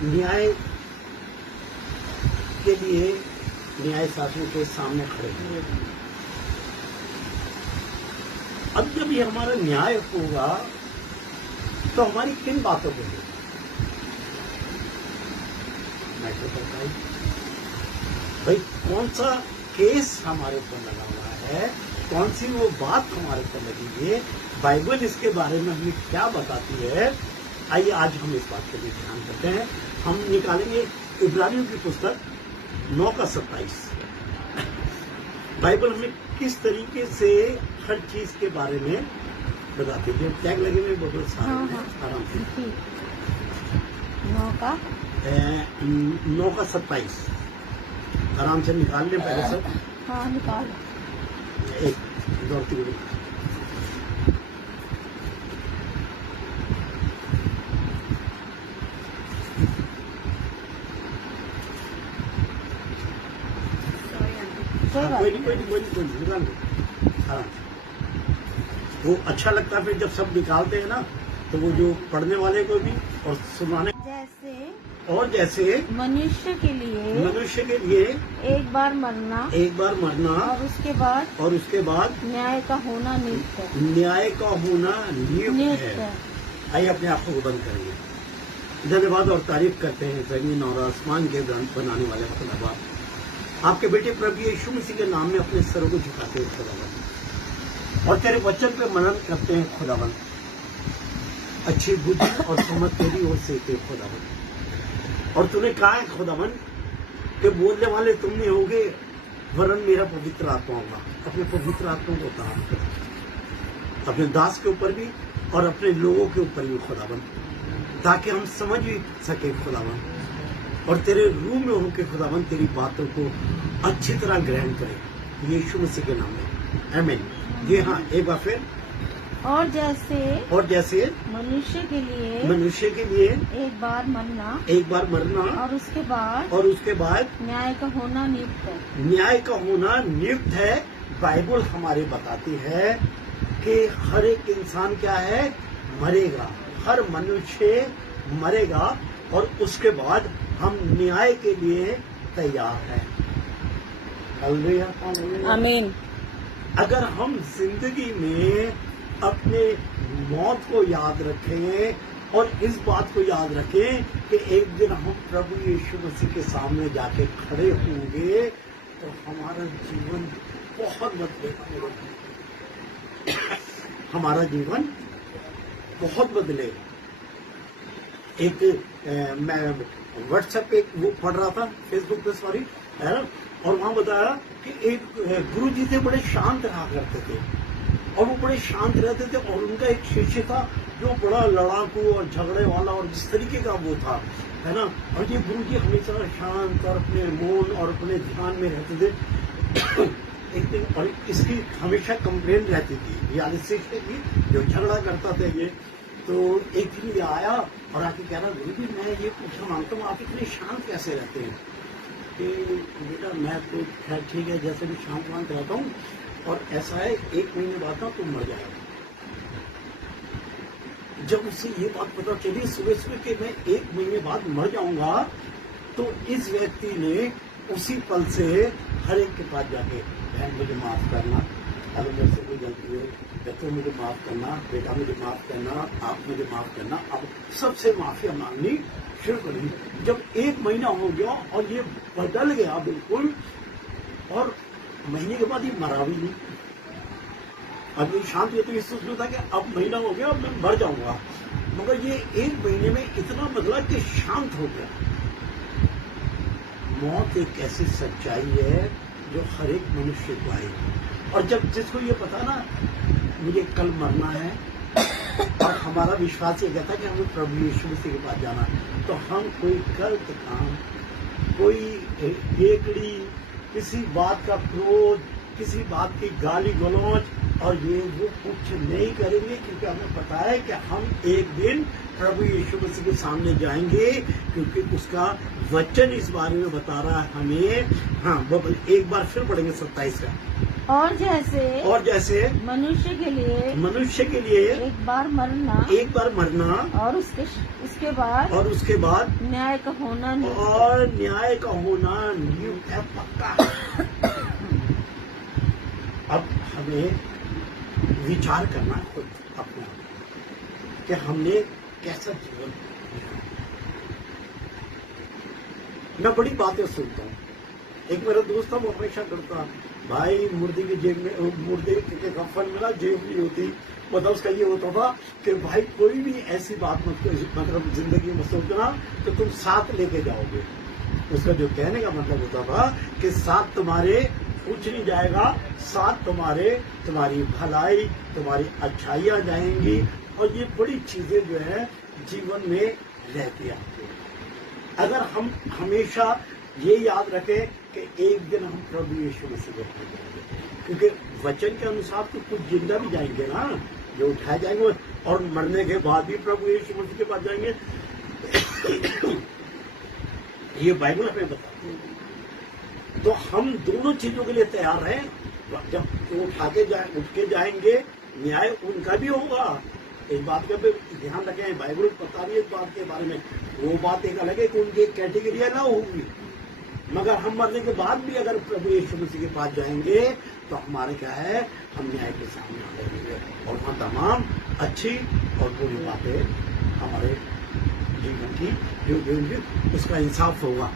न्याय के लिए न्याय शासन के सामने खड़े हुए। अब जब ये हमारा न्याय होगा तो हमारी किन बातों को मैटर करता है भाई, कौन सा केस हमारे ऊपर लगा हुआ है, कौन सी वो बात हमारे ऊपर लगी है, बाइबल इसके बारे में हमें क्या बताती है। आइए आज हम इस बात पर भी ध्यान करते हैं। हम निकालेंगे इब्रानियों की पुस्तक 9:27। बाइबल हमें किस तरीके से हर चीज के बारे में बताती है। टैग लगे हुए बहुत सारे आराम से। 9:27 आराम से निकाल लें पहले सब। हाँ निकाल। एक दौड़ती हुई कोई नहीं निकाल लो आराम से। वो अच्छा लगता है फिर जब सब निकालते हैं ना, तो वो जो पढ़ने वाले को भी और सुनाने जैसे मनुष्य के लिए एक बार मरना और उसके बाद न्याय का होना नियुक्त है। आइए अपने आप को बंद करेंगे। धन्यवाद और तारीफ करते हैं जमीन और आसमान के बनाने वाले खुदा। आपके बेटे प्रभु यीशु मसीह के नाम में अपने सरों को झुकाते हैं खुदावन, और तेरे वचन पे मनन करते हैं खुदावन। अच्छी बुद्धि और समझ तेरी ओर से खुदावन, और तूने कहा है खुदावन कि बोलने वाले तुम नहीं होगे वरन मेरा पवित्र आत्मा होगा। अपने पवित्र आत्मा को उतार कर अपने दास के ऊपर भी और अपने लोगों के ऊपर भी खुदावन, ताकि हम समझ भी सके खुदावन, और तेरे रूह में होके खुदावन तेरी बातों को अच्छी तरह ग्रहण करें यीशु मसीह के नाम में, आमीन। जी हाँ, एक बार फिर। और जैसे मनुष्य के लिए एक बार मरना और उसके बाद न्याय का होना नियुक्त है। बाइबल हमारे बताती है कि हर एक इंसान क्या है, मरेगा। हर मनुष्य मरेगा और उसके बाद हम न्याय के लिए तैयार हैं। हालेलुया, आमीन। अगर हम जिंदगी में अपने मौत को याद रखें और इस बात को याद रखें कि एक दिन हम प्रभु यीशु मसीह के सामने जाके खड़े होंगे, तो हमारा जीवन बहुत बदलेगा। हमारा जीवन बहुत बदलेगा। मैं व्हाट्सएप पे वो पढ़ रहा था, फेसबुक पे सॉरी, है ना, और वहां बताया कि एक गुरु जी थे, बड़े शांत रहा करते थे, और वो बड़े शांत रहते थे, और उनका एक शिष्य था जो बड़ा लड़ाकू और झगड़े वाला और जिस तरीके का वो था, है ना, और ये गुरु जी हमेशा शांत और अपने मौन और अपने ध्यान में रहते थे। एक दिन और इसकी हमेशा कंप्लेन रहती थी, याद शिष्य की जो झगड़ा करता था ये, तो एक दिन ये आया और आके कह रहा, गुरु जी मैं ये पूछना मांगता हूँ, आप इतने शांत कैसे रहते हैं? कि बेटा मैं तो खैर ठीक है, जैसे भी शांत रहता हूँ, और ऐसा है 1 महीने बाद ना तुम मर जाएगा। जब उसे ये बात पता चली सुबह के मैं 1 महीने बाद मर जाऊंगा, तो इस व्यक्ति ने उसी पल से हर एक के पास जाके, बहन मुझे माफ करना, अगर मेरे से कोई गलती हो, बच्चों मुझे माफ करना, बेटा मुझे माफ करना, आप मुझे माफ करना। अब सबसे माफिया मांगनी शुरू कर दी। जब 1 महीना हो गया और ये बदल गया बिल्कुल, और महीने के बाद ये मरा भी नहीं। अब ये शांत हुए तो ये सोच था कि अब महीना हो गया, अब मैं मर जाऊंगा, मगर ये 1 महीने में इतना बदला कि शांत हो गया। मौत एक ऐसी सच्चाई है जो हर एक मनुष्य को आई, और जब जिसको ये पता ना मुझे कल मरना है, और हमारा विश्वास ये कहता है कि हमें प्रभु यीशु मसीह के पास जाना, तो हम कोई गलत काम, कोई एकड़ी, किसी बात का क्रोध, किसी बात की गाली गलौज और ये वो कुछ नहीं करेंगे, क्योंकि हमें पता है कि हम एक दिन प्रभु यीशु मसीह के सामने जाएंगे, क्योंकि उसका वचन इस बारे में बता रहा है हमें। हाँ, वो एक बार फिर पढ़ेंगे 27 का। और जैसे मनुष्य के लिए एक बार मरना और उसके बाद न्याय का होना नियुक्त है, पक्का। अब हमें विचार करना है खुद अपना कि हमने कैसा जीवन जिया। मैं बड़ी बातें सुनता हूँ। एक मेरा दोस्त था, वो हमेशा करता, भाई मुर्दे की जेब में, मुर्दे के कफन में ना जेब नहीं होती। मतलब उसका ये होता था कि भाई कोई भी ऐसी बात मतलब जिंदगी में सोचना तो तुम साथ लेके जाओगे। उसका जो कहने का मतलब होता था कि साथ तुम्हारे कुछ नहीं जाएगा, साथ तुम्हारी भलाई, तुम्हारी अच्छाइयाँ जाएंगी, और ये बड़ी चीजें जो है जीवन में रहती आती। अगर हम हमेशा ये याद रखें कि एक दिन हम प्रभु यीशु मसीह के पास जाएंगे, क्योंकि वचन के अनुसार तो कुछ जिंदा भी जाएंगे ना, जो उठाए जाएंगे, और मरने के बाद भी प्रभु यीशु मसीह के पास जाएंगे। ये बाइबल हमें बताती है। तो हम दोनों चीजों के लिए तैयार हैं। जब उठ के जाएंगे, न्याय उनका भी होगा। इस बात का भी ध्यान रखें, बाइबल बता रही है इस बात के बारे में। वो बात एक अलग है कि उनकी एक कैटेगरी ना होगी, मगर हम मरने के बाद भी अगर प्रभु यीशु मसीह के पास जाएंगे तो हमारे क्या है, हम न्याय के सामने आ जाएंगे, और वहाँ तमाम अच्छी और बुरी बातें हमारे जीवन की जो उसका इंसाफ होगा।